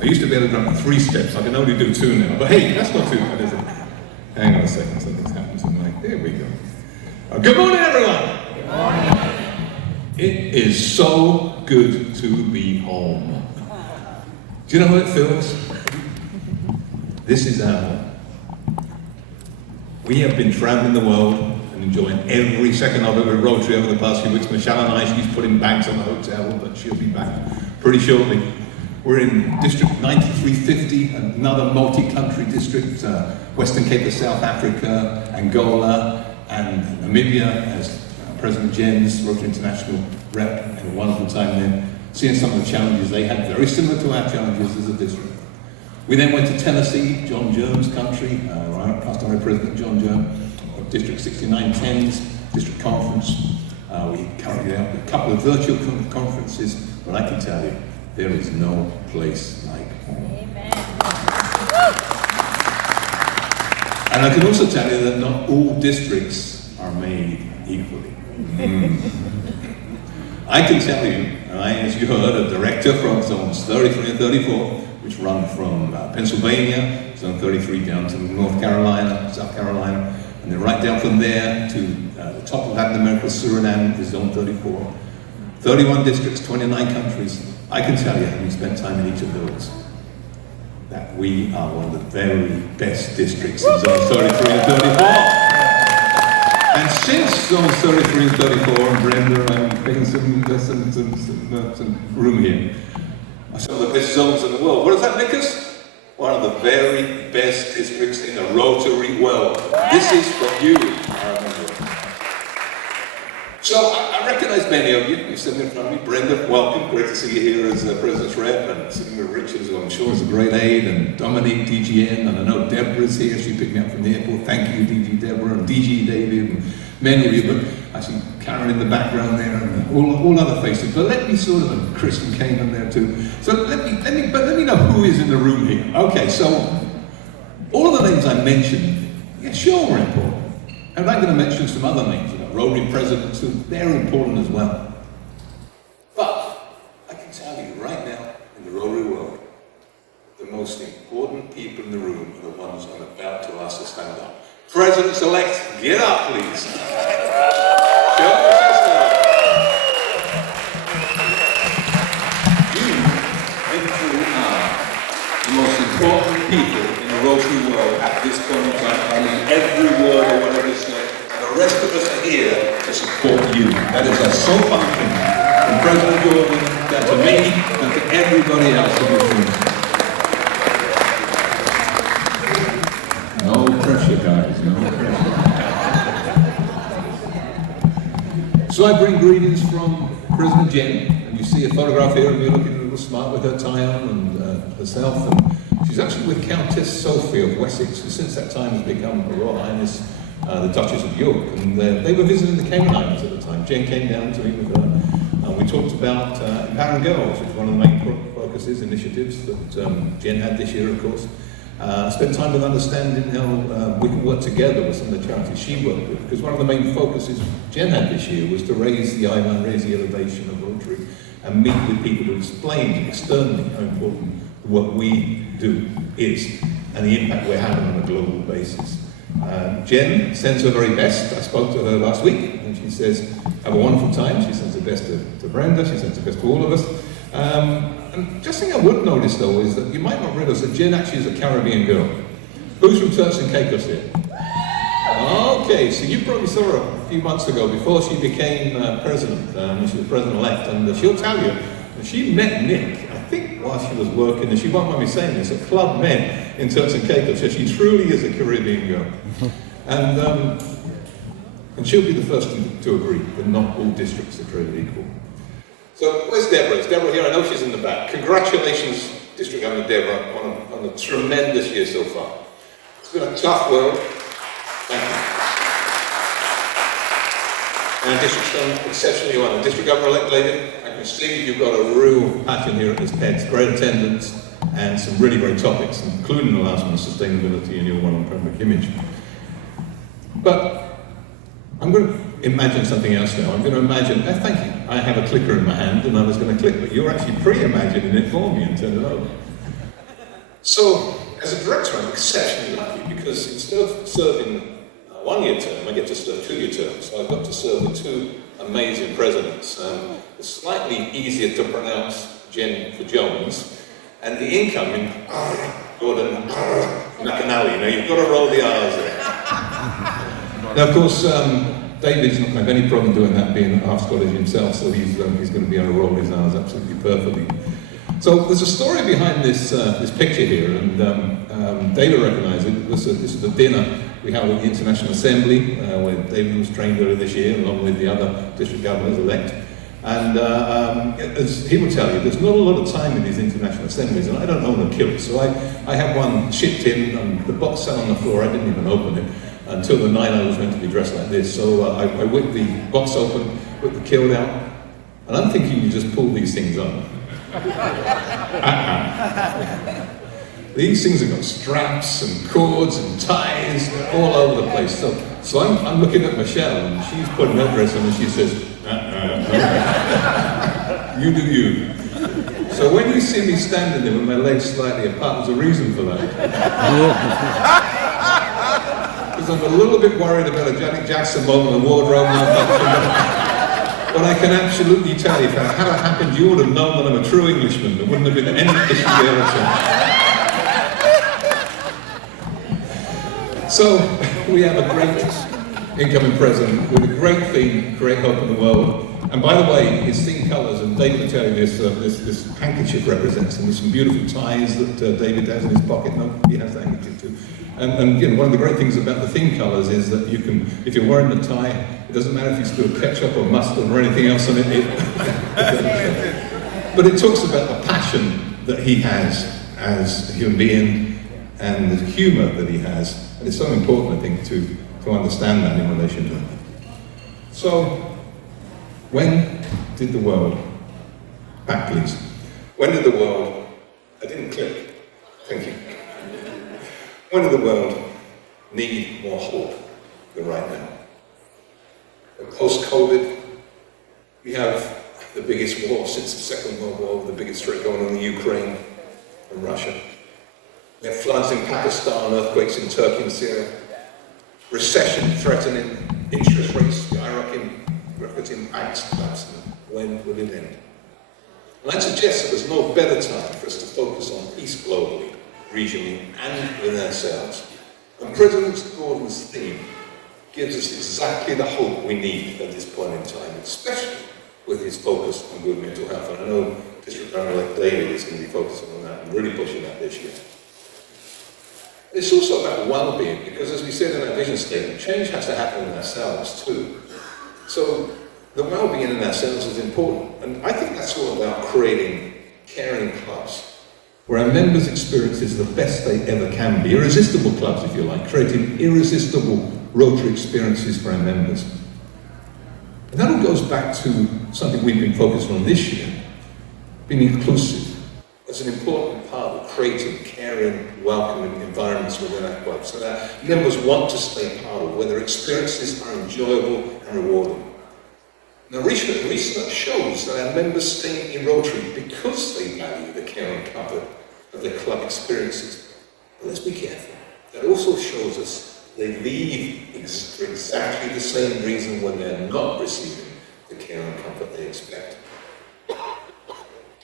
I used to be able to jump 3 steps. I can only do 2 now. But hey, that's not too bad, is it? Hang on a second, something's happened to me. There we go. Good morning, everyone. Good morning. It is so good to be home. Do you know how it feels? This is our home. We have been traveling the world and enjoying every second of it with Rotary over the past few weeks. Michelle and I, she's putting bags on the hotel, but she'll be back pretty shortly. We're in District 9350, another multi-country district, Western Cape of South Africa, Angola, and Namibia, as President Jen's Rotary International rep, had a wonderful time there, seeing some of the challenges they had, very similar to our challenges as a district. We then went to Tennessee, John Jerm's country, past our President John Jerm, of District 6910's district conference. We currently have a couple of virtual conferences, but I can tell you, there is no place like home. Amen. And I can also tell you that not all districts are made equally. I can tell you, as you heard, a director from zones 33 and 34, which run from Pennsylvania, zone 33, down to North Carolina, South Carolina, and then right down from there to the top of Latin America, Suriname, is zone 34. 31 districts, 29 countries. I can tell you, having spent time in each of those, that we are one of the very best districts in zones 33 and 34. And since zones 33 and 34, and Brenda, I'm taking some room here, are some of the best zones in the world. What does that make us? One of the very best districts in the Rotary world. This is for you, our member. So I recognize many of you. You're sitting in front of me. Brenda, welcome. Great to see you here as President's Rep, and sitting with Richard, who I'm sure is a great aide, and Dominique, DGN, and I know Deborah's here. She picked me up from the airport. Thank you, DG Deborah, and DG David, and many of you, but I see Karen in the background there, and all other faces. But let me sort of, and Chris and Kane there too. So let me know who is in the room here. Okay, so all of the names I mentioned, yeah, sure, are important. And I'm going to mention some other names, Rotary presidents, who they're important as well. But I can tell you right now, in the Rotary world, the most important people in the room are the ones I'm about to ask to stand up. Presidents-elect, get up, please. Show yourself now. You are the most important people in the Rotary world at this point in time. I mean, every word or whatever you say. The rest of us are here to support you. That is a so function from President Jordan, down to me, and to everybody else in this room. No pressure, guys, no pressure. So I bring greetings from President Jen, and you see a photograph here of me looking a little smart with her tie on and herself. And she's actually with Countess Sophie of Wessex, who since that time has become Her Royal Highness the Duchess of York, and they were visiting the Cayman Islands at the time. Jen came down to meet with her, and we talked about empowering girls, which is one of the main focuses, initiatives that Jen had this year, of course. Spent time with understanding how we can work together with some of the charities she worked with, because one of the main focuses Jen had this year was to raise the eye line, raise the elevation of Rotary, and meet with people to explain externally how important what we do is, and the impact we're having on a global basis. Jen sends her very best. I spoke to her last week, and she says, have a wonderful time. She sends her best to Brenda, she sends her best to all of us. And just thing I would notice, though, is that you might not realize that Jen actually is a Caribbean girl. Who's from Hurst and Caicos here? Okay, so you probably saw her a few months ago before she became president, she was president-elect, and she'll tell you that she met Nick, I think while she was working, and she won't mind me saying this, at Club Med in Turks and Caicos, so she truly is a Caribbean girl. And she'll be the first to agree that not all districts are created equal. So where's Deborah? Is Deborah here? I know she's in the back. Congratulations, District Governor Deborah, on a tremendous year so far. It's been a tough world. Thank you. And District's done exceptionally well. District Governor-elect lady, I can see you've got a real passion here at this PEDS, great attendance, and some really great topics, including the last one, sustainability and your one on public image. But I'm going to imagine something else now. I'm going to imagine, thank you, I have a clicker in my hand and I was going to click, but you're actually pre-imagining it for me and turn it over. So, as a director, I'm exceptionally lucky because instead of serving a one-year term, I get to serve two-year terms. So I've got to serve with two amazing presidents. It's slightly easier to pronounce Jen for Jones, and the incoming Gordon McAnally. You know, you've got to roll the R's there. Now, of course, David's not going to have any problem doing that, being half Scottish himself, so he's going to be able to roll his R's absolutely perfectly. So there's a story behind this picture here, and David recognised it. This is a dinner we held at the International Assembly, where David was trained earlier this year, along with the other district governors-elect. And as he will tell you, there's not a lot of time in these international assemblies, and I don't own a kilt, so I had one shipped in, and the box sat on the floor. I didn't even open it until the night I was meant to be dressed like this. So I whipped the box open, whipped the kilt out, and I'm thinking you just pull these things on. These things have got straps and cords and ties all over the place. So I'm looking at Michelle, and she's putting her dress on, and she says, you do you. So when you see me standing there with my legs slightly apart, there's a reason for that. Because I'm a little bit worried about a Janet Jackson moment in the wardrobe. But I can absolutely tell you, if that had happened, you would have known that I'm a true Englishman. There wouldn't have been any issue there at all. So, we have a great incoming president with a great theme, create hope in the world. And by the way, his theme colours, and David will tell you this handkerchief represents them. There's some beautiful ties that David has in his pocket. No, he has the handkerchief too. And again, one of the great things about the theme colours is that you can, if you're wearing the tie, it doesn't matter if you spill ketchup or mustard or anything else on it. But it talks about the passion that he has as a human being and the humour that he has. And it's so important, I think, to understand that in relation to it. So, when did the world, back please, when did the world, I didn't click, thank you. When did the world need more hope than right now? Post-COVID, we have the biggest war since the Second World War, the biggest threat going on in Ukraine and Russia. We have floods in Pakistan, earthquakes in Turkey and Syria, recession threatening, interest rates skyrocketing, banks collapsing. When will it end? And I'd suggest that there's no better time for us to focus on peace globally, regionally, and within ourselves. And President Gordon's theme gives us exactly the hope we need at this point in time, especially with his focus on good mental health. And I know District Governor like David is going to be focusing on that and really pushing that this year. It's also about well-being, because as we said in our vision statement, change has to happen in ourselves too. So the well-being in ourselves is important, and I think that's all about creating caring clubs, where our members' experiences the best they ever can be, irresistible clubs if you like, creating irresistible Rotary experiences for our members. And that all goes back to something we've been focused on this year, being inclusive. As an important part of creating caring, welcoming environments within our club, so that members want to stay part of, where their experiences are enjoyable and rewarding. Now, research shows that our members stay in Rotary because they value the care and comfort of their club experiences. But let's be careful. That also shows us they leave for exactly the same reason when they're not receiving the care and comfort they expect.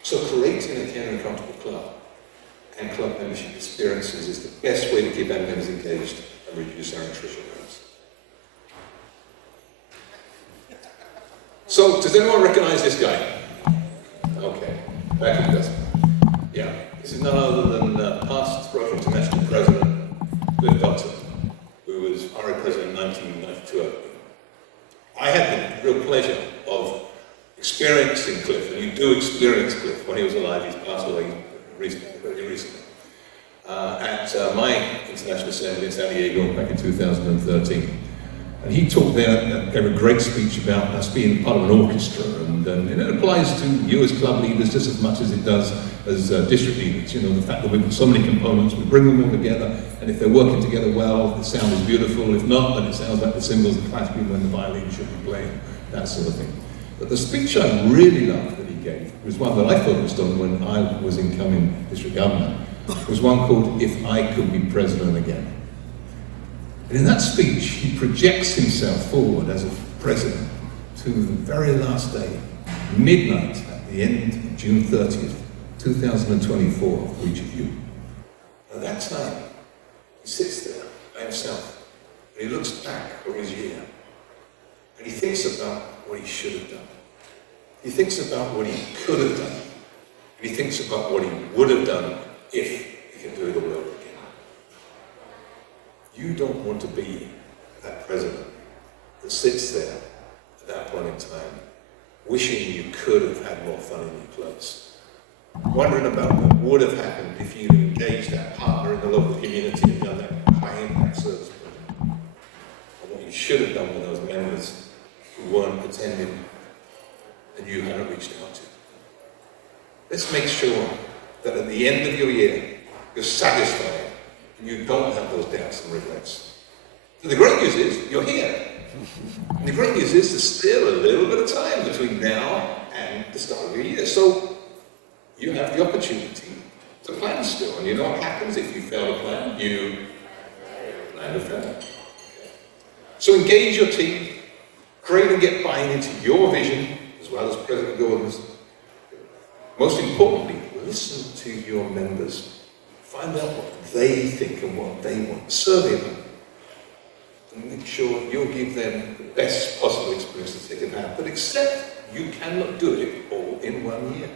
So creating a caring and comfortable club and club membership experiences is the best way to keep our members engaged and reduce our attrition rates. So, does anyone recognize this guy? Okay, back in doesn't. Yeah, this is none other than past Rotary International President Cliff Doctor, who was RA President in 1992. I had the real pleasure of experiencing Cliff, and you do experience Cliff when he was alive. He's passed away very recently. At my International Assembly in San Diego back in 2013. And he talked there, gave a great speech about us being part of an orchestra, and it applies to you as club leaders just as much as it does as district leaders. You know, the fact that we've got so many components, we bring them all together, and if they're working together well, the sound is beautiful. If not, then it sounds like the cymbals are clashing when the violin should be playing, that sort of thing. But the speech I really loved that he gave was one that I focused on when I was incoming district governor. was one called "If I Could Be President Again." And in that speech, he projects himself forward as a president to the very last day, midnight at the end of June 30th, 2024, for each of you. At that time, he sits there by himself, and he looks back over his year, and he thinks about what he should have done. He thinks about what he could have done, and he thinks about what he would have done if he can do it all over again. You don't want to be that president that sits there at that point in time, wishing you could have had more fun in your clothes, wondering about what would have happened if you engaged that partner in the local community and done that high-impact service program, and what you should have done with those members who weren't attending and you hadn't reached out to. Let's make sure that at the end of your year, you're satisfied and you don't have those doubts and regrets. So the great news is, you're here. And the great news is, there's still a little bit of time between now and the start of your year. So you have the opportunity to plan still. And you know what happens if you fail to plan? You plan to fail. So engage your team, create and get buy-in into your vision, as well as President Gordon's. Most importantly, listen to your members. Find out what they think and what they want. Survey them. And make sure you'll give them the best possible experience that they can have. But accept you cannot do it all in 1 year.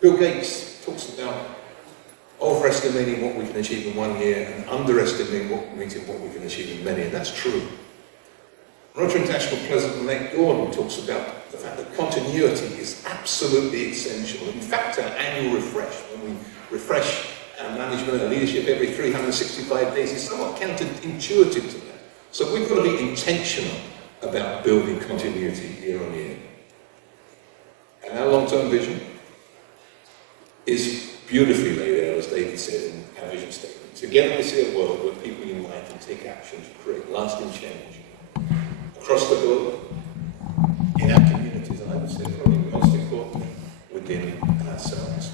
Bill Gates talks about overestimating what we can achieve in 1 year and underestimating what we can achieve in many, and that's true. Rotary International President-elect Gordon talks about the fact that continuity is absolutely essential. In fact, our annual refresh, when we refresh our management and leadership every 365 days, is somewhat counterintuitive to that. So we've got to be intentional about building continuity year on year. And our long-term vision is beautifully laid out, as David said in our vision statement. Together we see a world where people unite and take action to create lasting change across the globe, in our communities, and I would say probably most important, within ourselves.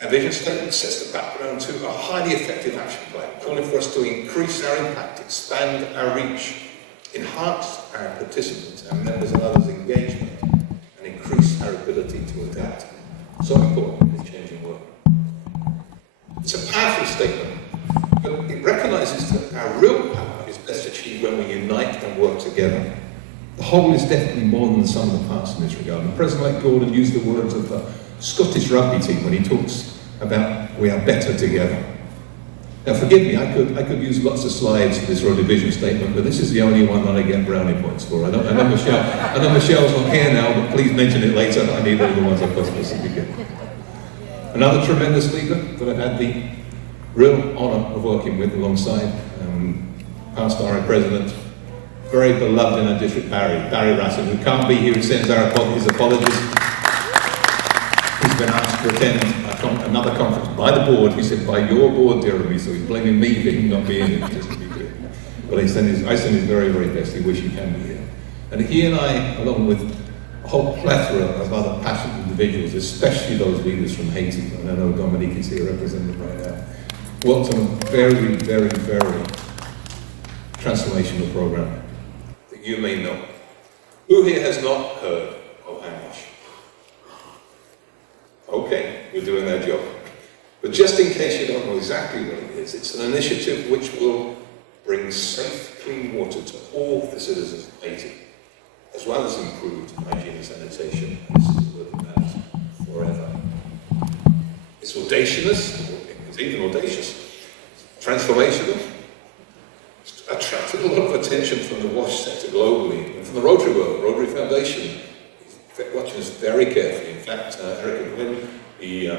Our vision statement sets the background to a highly effective action plan, calling for us to increase our impact, expand our reach, enhance our participants, our members and others' engagement, and increase our ability to adapt. So important in this changing world. It's a powerful statement, but it recognises that our real power is best achieved when we unite and work together. The whole is definitely more than the sum of the parts in this regard. And President Gordon used the words of the Scottish rugby team when he talks about we are better together. Now forgive me, I could use lots of slides for this Rotary vision statement, but this is the only one that I get brownie points for. I know Michelle's not here now, but please mention it later. I need all the ones I possibly get. Another tremendous leader that I've had the real honour of working with alongside, past RI President, very beloved in our district, Barry Rassen, who can't be here, he sends his apologies. He's been asked to attend another conference by the board. He said, by your board, Jermy, so he's blaming me for him not being here, just to be clear. But I send his very, very best. He wishes he can be here. And he and I, along with a whole plethora of other passionate individuals, especially those leaders from Haiti, and I know Dominique is here represented right now, worked on a very, very, very transformational program that you may know. Who here has not heard of Ambush? Okay, we're doing our job. But just in case you don't know exactly what it is, it's an initiative which will bring safe, clean water to all the citizens of Haiti, as well as improved hygiene and sanitation. This is a word that forever. It's audacious, it's even audacious, transformational. It's attracted a lot of attention from the WASH sector globally, and from the Rotary world. Rotary Foundation is watching us very carefully. In fact, Erica Gwynn, the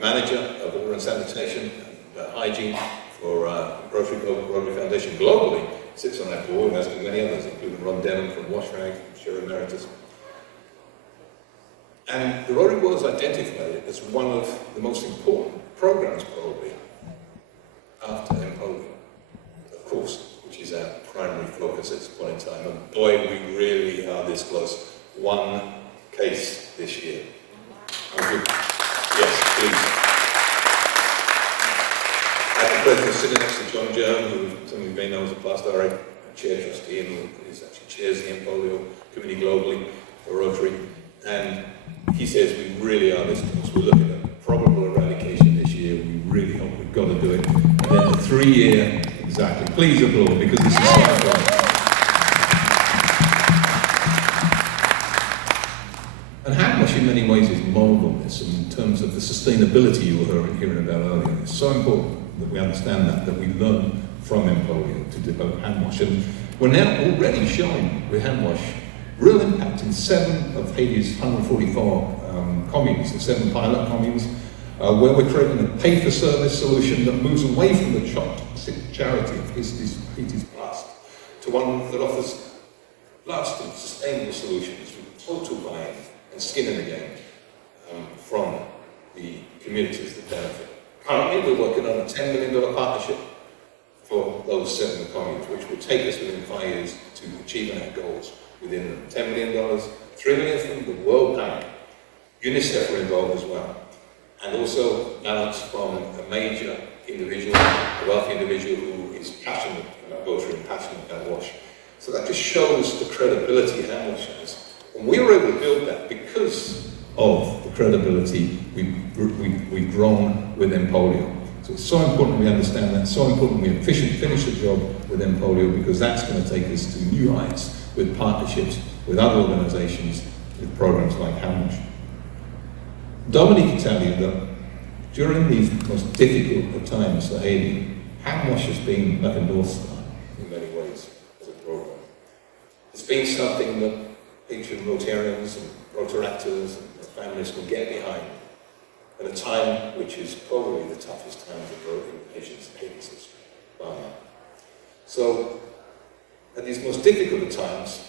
manager of water and sanitation and hygiene for Rotary Foundation globally, sits on that board, as do many others, including Ron Denham from WashRag, Chair Emeritus. And the Rotary world has identified it as one of the most important programs, probably, after Empolia, of course, which is our primary focus at this point in time. And boy, we really are this close. One case this year Thank you. Yes, please. I have the pleasure of sitting next to John Jermy, who some of you may know as a past RA chair trustee, and who is actually chairs the polio committee globally for Rotary. And he says we really are this close. We're looking at probable eradication this year. We really hope we've got to do it. And then the 3-year, exactly. Please applaud, because this is so important. And hand wash in many ways is modeled on this in terms of the sustainability you were hearing about earlier. It's so important that we understand that we learn from polio to develop hand wash. And we're now already showing with hand wash real impact in 7 of Haiti's 144 communes, the 7 pilot communes, where we're creating a pay-for-service solution that moves away from the toxic charity of Haiti's past to one that offers lasting, sustainable solutions with total buy-in and skin in the game from the communities that benefit. Currently, we're working on a $10 million partnership for those 7 communes, which will take us within 5 years to achieving our goals within them. $10 million, $3 million from the World Bank. UNICEF are involved as well. And also balance from a major individual, a wealthy individual who is passionate about Rotary and passionate about WASH. So that just shows the credibility hand wash has. And we were able to build that because of the credibility we've grown with polio. So it's so important we understand that, so important we finish the job with polio, because that's going to take us to new heights with partnerships with other organisations, with programs like hand wash. Dominique can tell you that during these most difficult of times for Haiti, hand wash has been like a North Star in many ways as a program. It's been something that Haitian Rotarians and Rotaractors and their families can get behind at a time which is probably the toughest time for Rotary patients in Haiti's history. So, at these most difficult of times,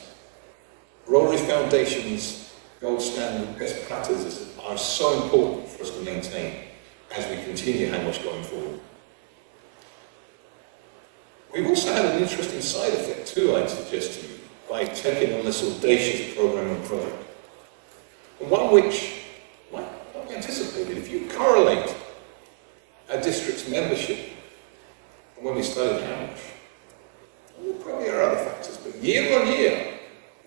Rotary Foundation's gold standard best practices are so important for us to maintain as we continue hand wash going forward. We've also had an interesting side effect too, I'd suggest to you, by taking on this audacious program and project. And one which might not be anticipated. If you correlate our district's membership and when we started hand wash, there probably are other factors, but year on year,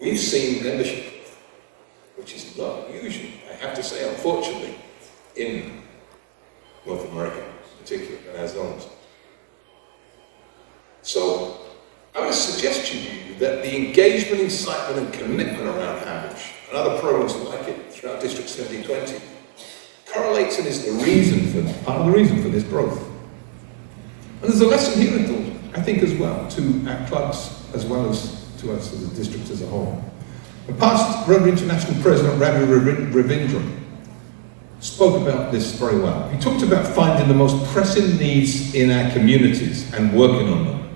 we've seen membership growth, which is not usual, I have to say, unfortunately, in North America, particularly in our zones. So, I would suggest to you that the engagement, excitement, and commitment around hand wash and other programs like it throughout District 7020 correlates and is the reason for part of the reason for this growth. And there's a lesson here in Dalton, I think, as well, to our clubs as well as to us as a district as a whole. And past Rotary International President Ravi Ravindran spoke about this very well. He talked about finding the most pressing needs in our communities and working on them.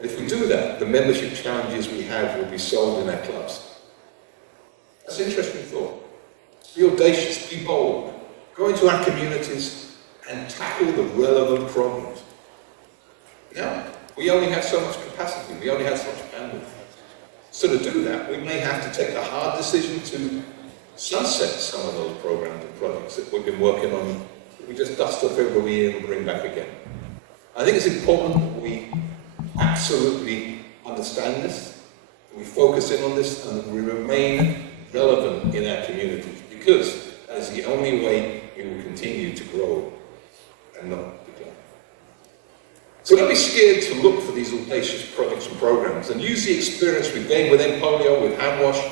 And if we do that, the membership challenges we have will be solved in our clubs. That's an interesting thought. Be audacious, be bold, go into our communities and tackle the relevant problems. Now, we only have so much capacity, we only have so much bandwidth. So to do that, we may have to take a hard decision to sunset some of those programs and projects that we've been working on, that we just dust off every year and bring back again. I think it's important that we absolutely understand this, that we focus in on this, and that we remain relevant in our communities, because that is the only way we will continue to grow and not decline. So don't be scared to look for these audacious projects and programs, and use the experience we've gained with polio, with hand wash,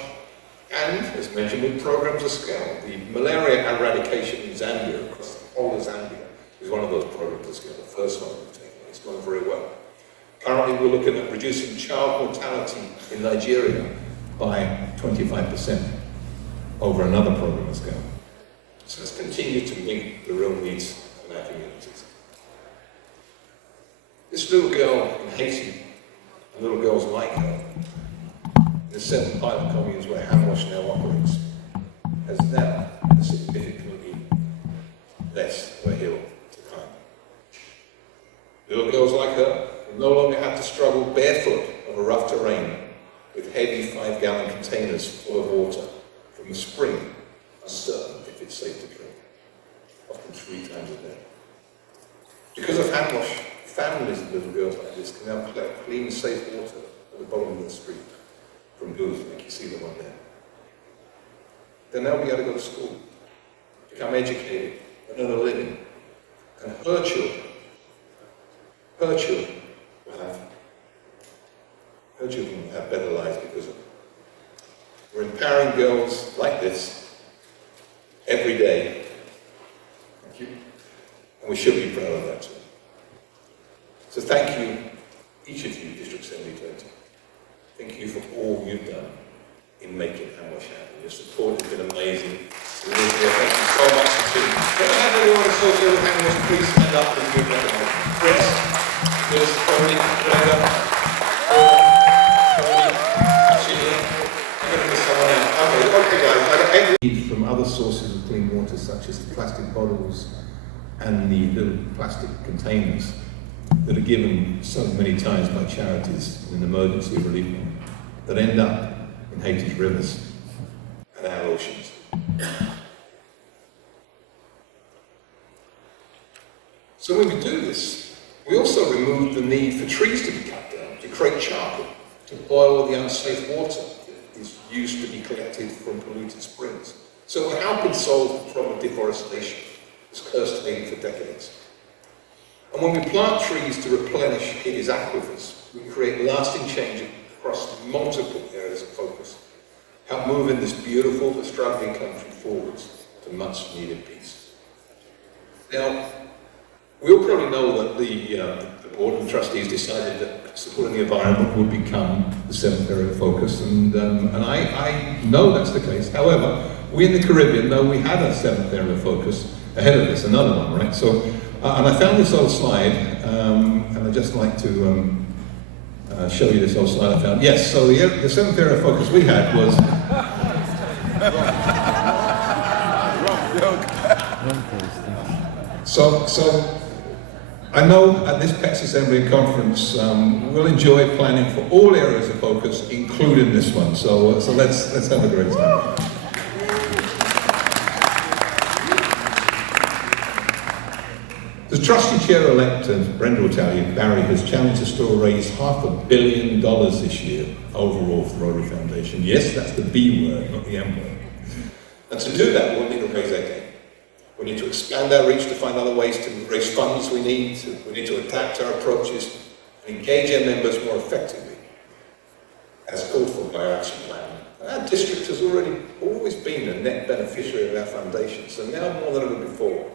and, as mentioned, with programs of scale. The malaria eradication in Zambia, across the whole of Zambia, is one of those programs of scale, the first one we've taken. It's gone very well. Currently, we're looking at reducing child mortality in Nigeria by 25% over another program of scale. So let's continue to meet the real needs of our communities. This little girl in Haiti, and little girls like her, in the 7 pilot communes where hand wash now operates, has now a significantly less of a hill to climb. Little girls like her will no longer have to struggle barefoot over rough terrain with heavy 5-gallon containers full of water from a spring, uncertain if it's safe little girls like this can now collect clean, safe water at the bottom of the street from booths, like you see the one there. Then they'll be able to go to school, become educated, and earn a living. And her children will have better lives because of it. We're empowering girls like this every day. Thank you. And we should be proud of that too. So thank you, each of you, District 7020. Thank you for all you've done in making Ambush happen. Your support has been amazing. So thank you so much too. Can I have anyone associated with Ambush please stand up and give that one? Chris, Tony, Greta, from other sources of clean water, such as the plastic bottles and the little plastic containers that are given so many times by charities in emergency relief that end up in Haiti's rivers and our oceans. So when we do this, we also remove the need for trees to be cut down, to create charcoal, to boil the unsafe water that is used to be collected from polluted springs. So we're helping solve the problem of deforestation that's cursed Haiti for decades. And when we plant trees to replenish Haiti's aquifers, we create lasting change across multiple areas of focus, help moving this beautiful but struggling country forwards to much needed peace. Now, we all probably know that the board and trustees decided that supporting the environment would become the seventh area of focus, and I know that's the case. However, we in the Caribbean know we had a seventh area of focus ahead of us, another one, right? So, and I found this old slide, and I'd just like to show you this old slide I found. Yes, so the seventh area of focus we had was... So I know at this PETS Assembly Conference we'll enjoy planning for all areas of focus, including this one. So let's have a great time. The trustee chair-elect, Brenda will tell you, Barry, has challenged us to raise $500 million this year overall for the Rotary Foundation. Yes, that's the B word, not the M word. And to do that, we'll need to raise our game. We need to expand our reach to find other ways to raise funds we need to adapt our approaches and engage our members more effectively, as called for by our action plan. And our district has always been a net beneficiary of our foundation, so now more than ever before,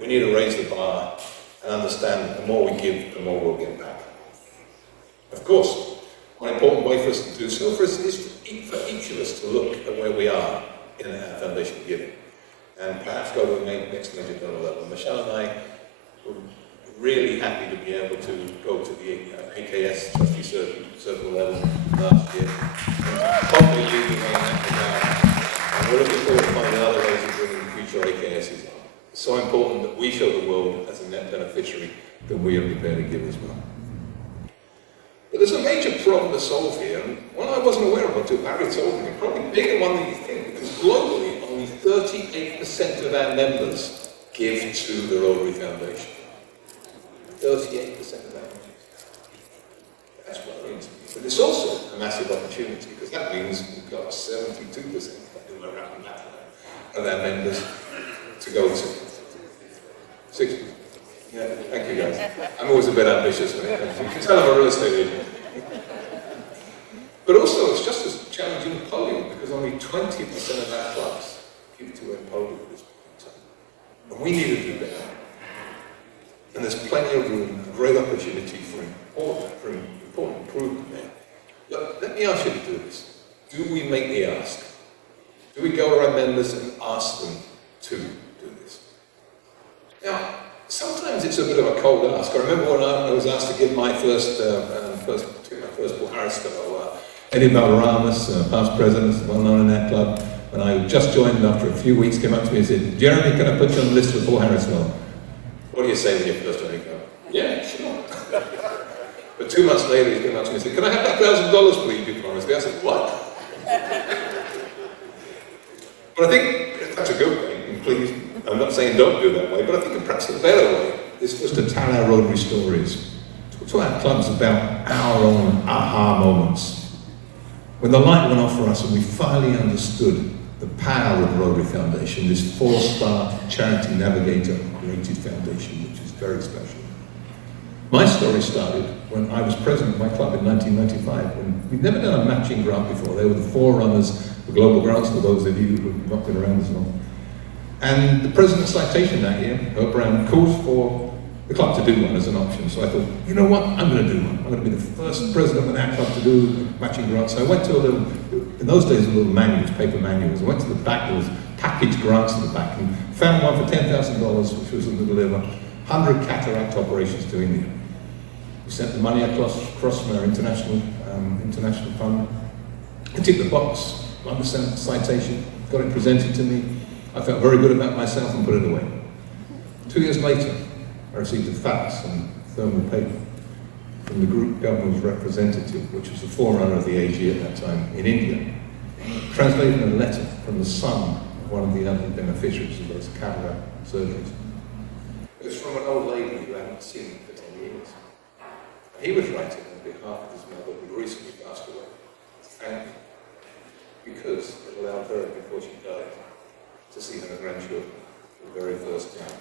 we need to raise the bar and understand that the more we give, the more we'll get back. Of course, one important way for us to do so is for each of us to look at where we are in our foundation giving, and perhaps go to the next major donor level. Michelle and I were really happy to be able to go to the AKS trustee circle level last year, and probably using that regard. And we're looking forward to finding other ways of bringing future AKSs on. It's so important that we show the world as a net beneficiary that we are prepared to give as well. But there's a major problem to solve here, and one I wasn't aware of until Barry told me, probably a bigger one than you think, because globally only 38% of our members give to the Rotary Foundation. 38% of our members. That's worrying to me. But it's also a massive opportunity, because that means we've got 72% of our members to go to. 60. Yeah, thank you guys. I'm always a bit ambitious when it comes to, you can tell I'm a real estate agent. But also, it's just as challenging in polio, because only 20% of our clubs give to polio at this point in time. And we need to do better. And there's plenty of room, a great opportunity for important improvement there. Look, let me ask you to do this. Do we make the ask? Do we go to our members and ask them to do this? Now, sometimes it's a bit of a cold ask. I remember when I was asked to give my first Paul Harris fellow, Eddie Valderramas, past president, well known in that club, when I just joined after a few weeks, came up to me and said, Jeremy, can I put you on the list for Paul Harris fellow? What do you say when you first join the club? Yeah, sure. But 2 months later, he came up to me and said, can I have that $1,000 please, you promised me? I said, what? But I think that's a good way, and please, I'm not saying don't do it that way, but I think perhaps the better way is just to tell our Rotary stories, Talk to our clubs about our own aha moments. When the light went off for us and we finally understood the power of Rotary Foundation, this 4-star charity navigator rated foundation, which is very special. My story started when I was president of my club in 1995, when we'd never done a matching grant before. They were the forerunners for global grants, for those of you who have not been around as long. And the president's citation that year, Herb Brown, called for the club to do one as an option. So I thought, you know what, I'm going to do one. I'm going to be the first president of our club to do matching grants. So I went to a little, in those days, little manuals, paper manuals. I went to the back, there was packaged grants at the back, and found one for $10,000, which was to deliver 100 cataract operations to India. We sent the money across from our international fund. I ticked the box, understand citation, got it presented to me. I felt very good about myself and put it away. 2 years later, I received a fax and thermal paper from the group governor's representative, which was the forerunner of the AG at that time in India, translating a letter from the son of one of the other beneficiaries of those cataract surgeries. It was from an old lady who I hadn't seen for 10 years. And he was writing on behalf of his mother, who recently passed away, to thank me, because it allowed her, before she died, to see her grandchildren for the very first time.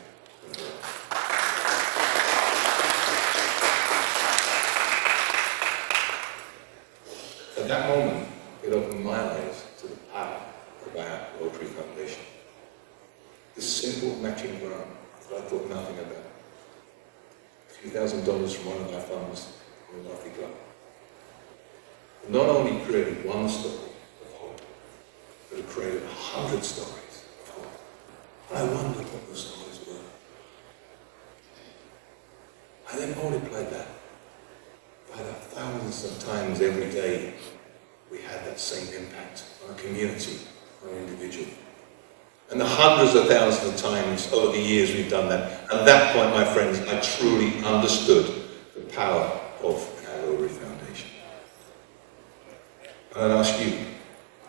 At that moment, it opened my eyes to the power of our Rotary Foundation. This simple matching grant that I thought nothing about. A few $1,000s from one of our funds in a wealthy club. It not only created one story of hope, but it created 100 stories of hope. And I wondered what those stories were. I then multiplied that by the thousands of times every day we had that same impact on a community, on an individual. And the hundreds of thousands of times over the years we've done that. At that point, my friends, I truly understood the power of our Rotary Foundation. And I'd ask you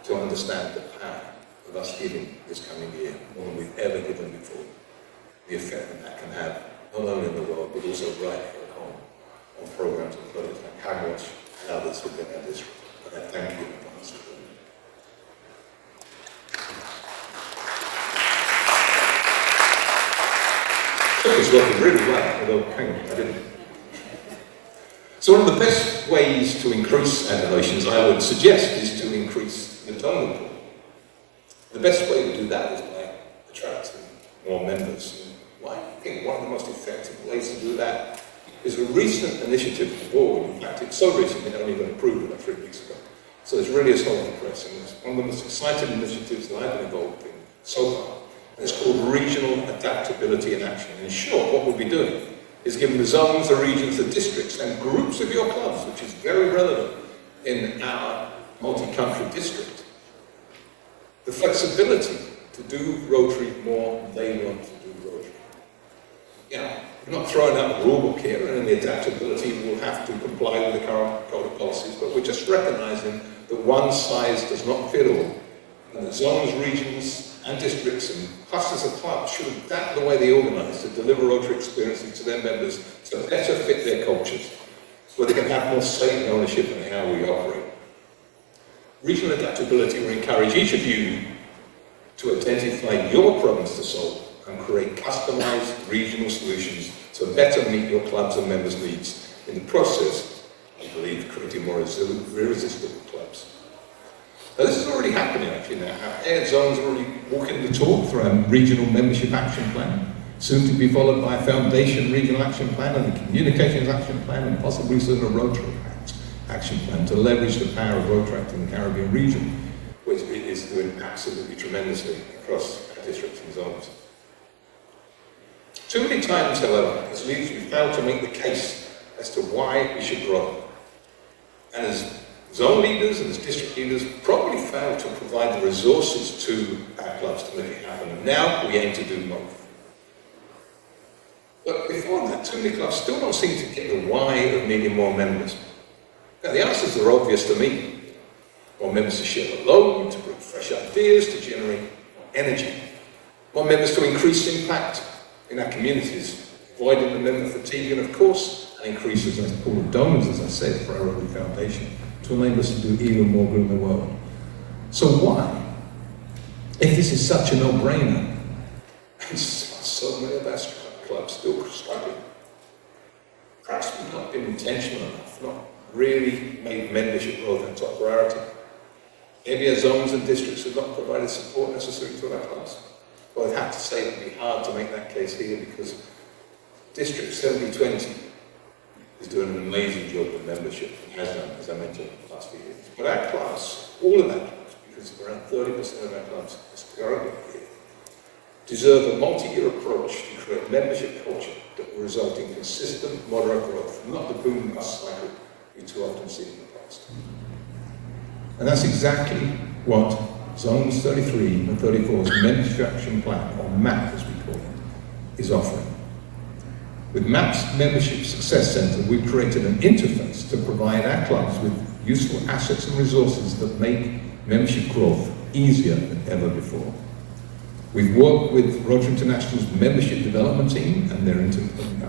to understand the power of us giving this coming year more than we've ever given before. The effect that that can have, not only in the world, but also right here at home, on programs and projects like Hagwash and others within our district. And I thank you in advance for them. It's working really well, although, hang on, I didn't. So one of the best ways to increase our donations, I would suggest, is to increase the donor pool. The best way to do that is by attracting more members. Well, I think one of the most effective ways to do that is a recent initiative of the board. In fact, it's so recent it only got approved about 3 weeks ago. So it's really a solid press, and it's one of the most exciting initiatives that I've been involved in so far. And it's called Regional Adaptability in Action. In short, what we'll be doing is giving the zones, the regions, the districts, and groups of your clubs, which is very relevant in our multi-country district, the flexibility to do Rotary more than they want to do Rotary. You know, we're not throwing out the rule book here, and in the adaptability we'll have to comply with the current code of policies, but we're just recognizing that one size does not fit all, and the zones, regions, and districts and clusters of clubs should adapt the way they organise to deliver Rotary experiences to their members to better fit their cultures, where they can have more say and ownership in how we operate. Regional adaptability will encourage each of you to identify your problems to solve and create customised regional solutions to better meet your clubs and members' needs. In the process, I believe, creating more irresistible clubs. Now, this is already happening actually now. Our air zones are already walking the talk through our regional membership action plan, soon to be followed by a foundation regional action plan and a communications action plan, and possibly soon a Rotary action plan to leverage the power of Rotary in the Caribbean region, which it is doing absolutely tremendously across our districts and zones. Too many times, however, as leaders, we fail to make the case as to why we should grow. And as zone leaders and as district leaders probably fail to provide the resources to our clubs to make it happen. And now we aim to do both. But before that, too many clubs still don't seem to get the why of needing more members. Now, the answers are obvious to me. More members to share the load, to bring fresh ideas, to generate energy. More members to increase impact in our communities, avoiding the member fatigue, and of course, and increases a pool of donors, as I said, for our Rotary Foundation, to enable us to do even more good in the world. So why, if this is such a no-brainer, and so many of our clubs still struggling? Perhaps we've not been intentional enough, not really made membership growth a top priority. Maybe our zones and districts have not provided support necessary to our clubs. Well, I'd have to say it would be hard to make that case here because District 7020 is doing an amazing job with membership and has done, as I mentioned, for the last few years. But our clubs, all of our clubs, because around 30% of our clubs is currently here, deserve a multi-year approach to create membership culture that will result in consistent, moderate growth, not the boom and bust cycle we too often see in the past. And that's exactly what Zones 33 and 34's Membership Action Plan, or MAP as we call it, is offering. With MAP's Membership Success Centre, we've created an interface to provide our clubs with useful assets and resources that make membership growth easier than ever before. We've worked with Rotary International's membership development team and their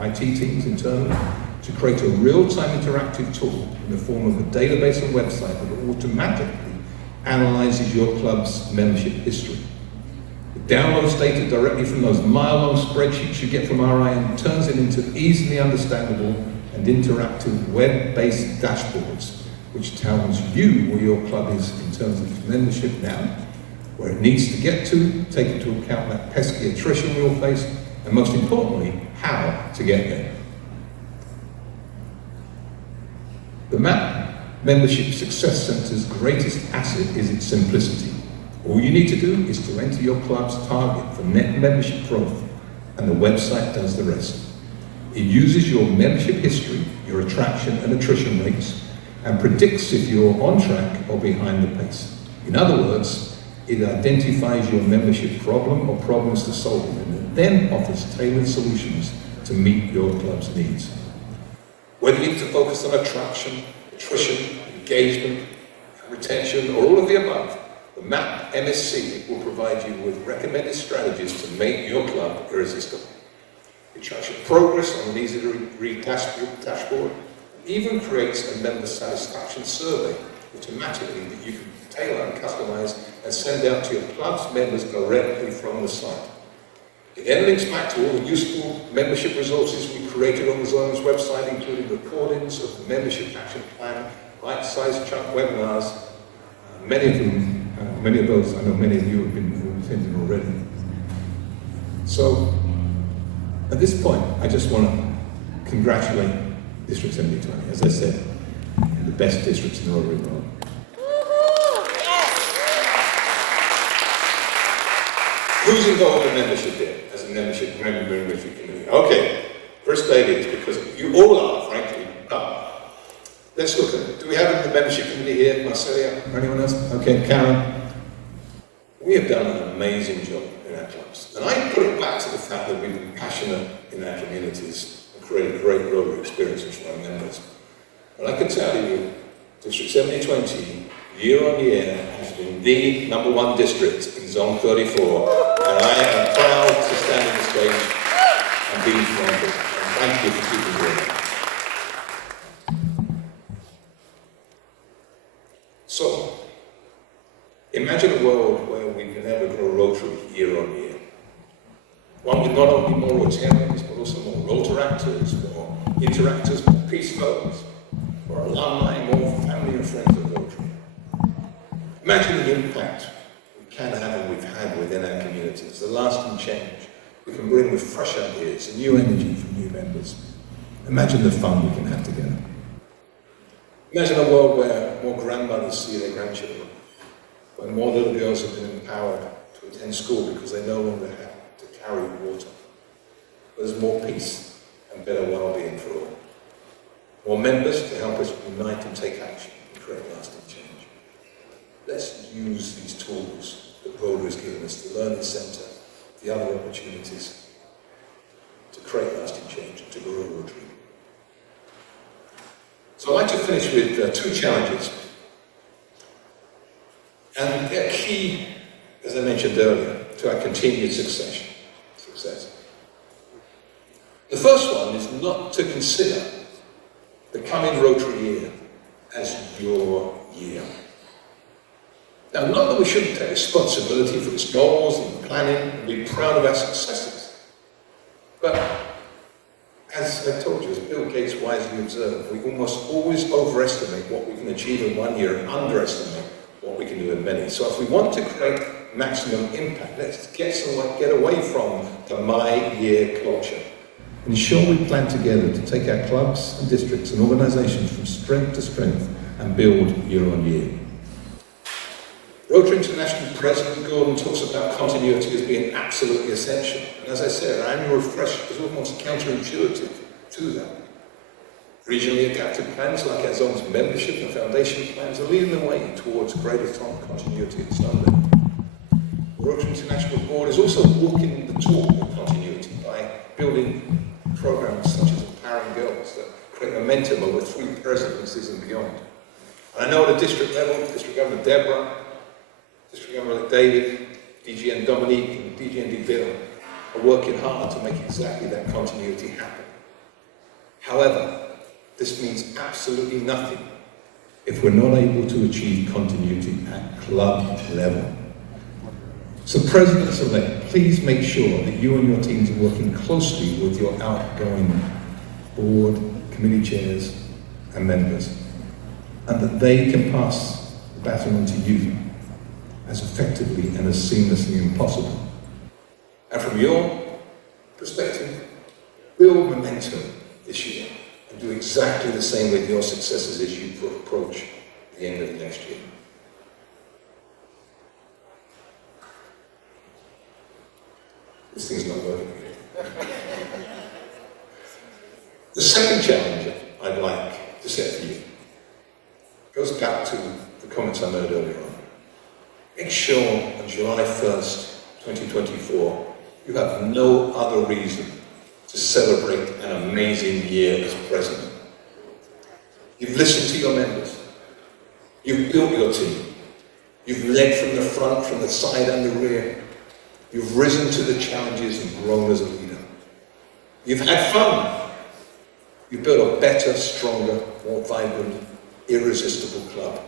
IT teams internally to create a real-time interactive tool in the form of a database and website that automatically analyzes your club's membership history. It downloads data directly from those mile-long spreadsheets you get from RI and turns it into easily understandable and interactive web-based dashboards, which tells you where your club is in terms of its membership now, where it needs to get to, take into account that pesky attrition we'll face, and most importantly, how to get there. The MAP Membership Success Centre's greatest asset is its simplicity. All you need to do is to enter your club's target for net membership growth, and the website does the rest. It uses your membership history, your attraction and attrition rates, and predicts if you're on track or behind the pace. In other words, it identifies your membership problem or problems to solve, and it then offers tailored solutions to meet your club's needs. Whether you need to focus on attraction, attrition, engagement, retention, or all of the above, the MAP MSC will provide you with recommended strategies to make your club irresistible. It tracks your progress on an easy-to-read dashboard, even creates a member satisfaction survey automatically that you can tailor and customize and send out to your club's members directly from the site. It then links back to all the useful membership resources we created on the Zone's website, including recordings of the Membership Action Plan, bite-sized chunk webinars, many of those, I know many of you have been attending already. So, at this point, I just want to congratulate District 7020, as I said, the best districts in the Rotary world. Who's involved in membership here, as a membership community? Okay, first ladies, because you all are, frankly. Let's look at it. Do we have the membership committee here? Marcelia, or anyone else? Okay, Karen. We have done an amazing job in our clubs. And I put it back to the fact that we've been passionate in our communities and created great Rotary experiences for our members. But I can tell you, District 7020, year on year, has been the #1 district in Zone 34. And I am proud to stand on the stage and be one of it. And thank you for keeping doing that. So, imagine a world where we can ever grow Rotary year on year. One with not only more Rotarians, but also more Rotaractors, more interactors, more peace fellows, more alumni, more family and friends of Rotary. Imagine the impact we can have and we've had within our communities, the lasting change we can bring with fresh ideas and new energy from new members. Imagine the fun we can have together. Imagine a world where more grandmothers see their grandchildren, when more little girls have been empowered to attend school because they no longer have to carry water. There's more peace and better well-being for all. More members to help us unite and take action and create lasting change. Let's use these tools that Rotary has given us, the Learning Centre, the other opportunities, to create lasting change and to grow Rotary. So I'd like to finish with two challenges. And they're key, as I mentioned earlier, to our continued success. The first one is not to consider the coming Rotary year as your year. Now, not that we shouldn't take responsibility for its goals and planning and be proud of our successes, but as I told you, as Bill Gates wisely observed, we almost always overestimate what we can achieve in one year and underestimate what we can do in many. So if we want to create maximum impact, let's get away from the my year culture. Ensure we plan together to take our clubs and districts and organisations from strength to strength and build year on year. Rotary International President Gordon talks about continuity as being absolutely essential. And as I said, our annual refresh is almost counterintuitive to that. Regionally adapted plans like our zone's membership and foundation plans are leading the way towards greater continuity at Sunday. The Rotary International Board is also walking the talk of continuity by building programs such as Empowering Girls that create momentum over 3 presidencies and beyond. And I know at a district level, District Governor Deborah, District Governor David, DGN Dominique and DGND Bill are working hard to make exactly that continuity happen. However, this means absolutely nothing if we're not able to achieve continuity at club level. So Presidents-elect, please make sure that you and your teams are working closely with your outgoing board, committee chairs and members, and that they can pass the baton on to you as effectively and as seamlessly as possible. And from your perspective, build momentum this year and do exactly the same with your successes as you approach the end of next year. This thing's not working. The second challenge I'd like to set for you goes back to the comments I made earlier on. Make sure on July 1st, 2024, you have no other reason to celebrate an amazing year as president. You've listened to your members. You've built your team. You've led from the front, from the side and the rear. You've risen to the challenges and grown as a leader. You've had fun. You've built a better, stronger, more vibrant, irresistible club,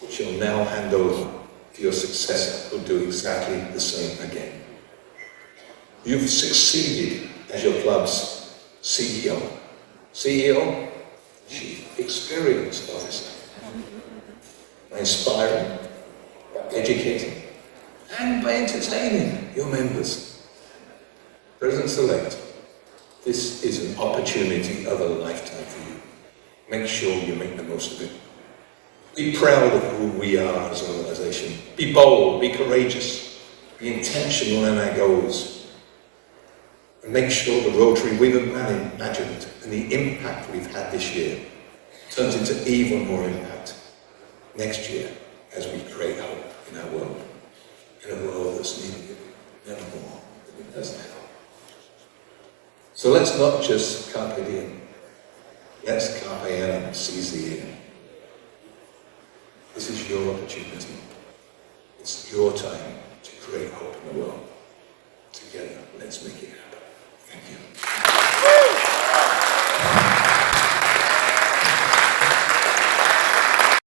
which you'll now hand over to your successor, who'll do exactly the same again. You've succeeded as your club's CEO. CEO, Chief Experience Officer. By inspiring, by educating, and by entertaining your members. Presidents-elect, this is an opportunity of a lifetime for you. Make sure you make the most of it. Be proud of who we are as an organisation. Be bold, be courageous, be intentional in our goals. And make sure the Rotary we've imagined and the impact we've had this year turns into even more impact next year as we create hope in our world. In a world that's needing it never more than it does now. So let's not just carpe diem. Let's carpe annum, seize the year. This is your opportunity. It's your time to create hope in the world. Together, let's make it happen.